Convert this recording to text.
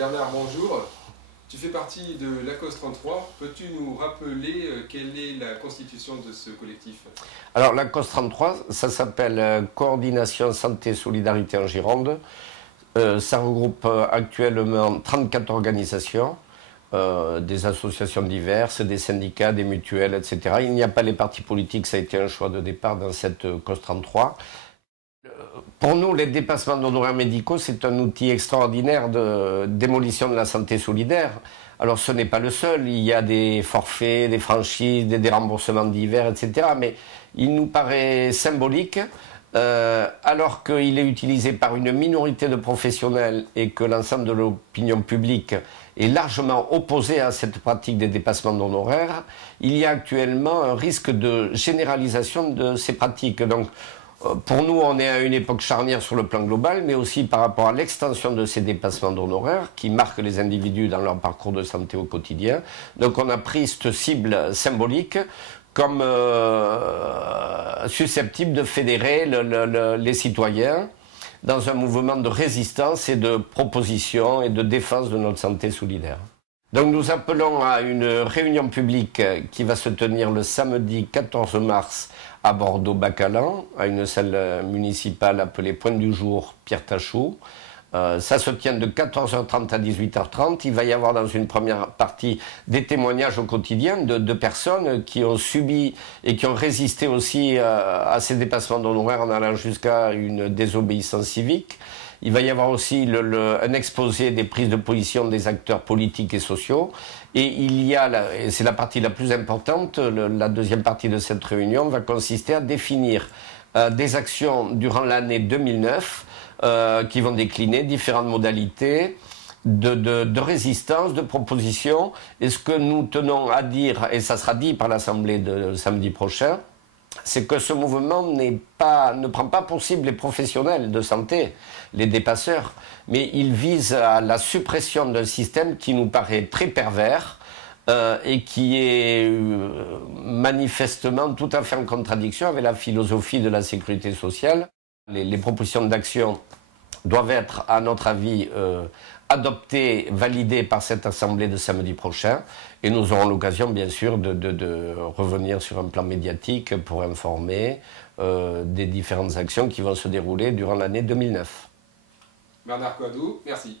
Bernard, bonjour. Tu fais partie de l'ACOS 33. Peux-tu nous rappeler quelle est la constitution de ce collectif? Alors l'ACOS 33, ça s'appelle Coordination Santé Solidarité en Gironde. Ça regroupe actuellement 34 organisations, des associations diverses, des syndicats, des mutuelles, etc. Il n'y a pas les partis politiques, ça a été un choix de départ dans cette COS 33. Pour nous, les dépassements d'honoraires médicaux, c'est un outil extraordinaire de démolition de la santé solidaire. Alors ce n'est pas le seul, il y a des forfaits, des franchises, des remboursements divers, etc. Mais il nous paraît symbolique, alors qu'il est utilisé par une minorité de professionnels et que l'ensemble de l'opinion publique est largement opposé à cette pratique des dépassements d'honoraires, il y a actuellement un risque de généralisation de ces pratiques. Donc, pour nous, on est à une époque charnière sur le plan global, mais aussi par rapport à l'extension de ces dépassements d'honoraires qui marquent les individus dans leur parcours de santé au quotidien. Donc on a pris cette cible symbolique comme susceptible de fédérer les citoyens dans un mouvement de résistance et de proposition et de défense de notre santé solidaire. Donc nous appelons à une réunion publique qui va se tenir le samedi 14 mars à Bordeaux-Bacalan, à une salle municipale appelée Point du Jour Pierre Tachou. Ça se tient de 14h30 à 18h30. Il va y avoir dans une première partie des témoignages au quotidien de personnes qui ont subi et qui ont résisté aussi à ces dépassements d'honoraires en allant jusqu'à une désobéissance civique. Il va y avoir aussi un exposé des prises de position des acteurs politiques et sociaux. Et il y a, et c'est la partie la plus importante, la deuxième partie de cette réunion va consister à définir des actions durant l'année 2009 qui vont décliner différentes modalités de résistance, de proposition. Et ce que nous tenons à dire, et ça sera dit par l'Assemblée de samedi prochain, c'est que ce mouvement ne prend pas pour cible les professionnels de santé, les dépasseurs, mais il vise à la suppression d'un système qui nous paraît très pervers et qui est manifestement tout à fait en contradiction avec la philosophie de la sécurité sociale. Les propositions d'action doivent être, à notre avis, adoptées, validées par cette assemblée de samedi prochain. Et nous aurons l'occasion, bien sûr, de revenir sur un plan médiatique pour informer des différentes actions qui vont se dérouler durant l'année 2009. Bernard Coadou, merci.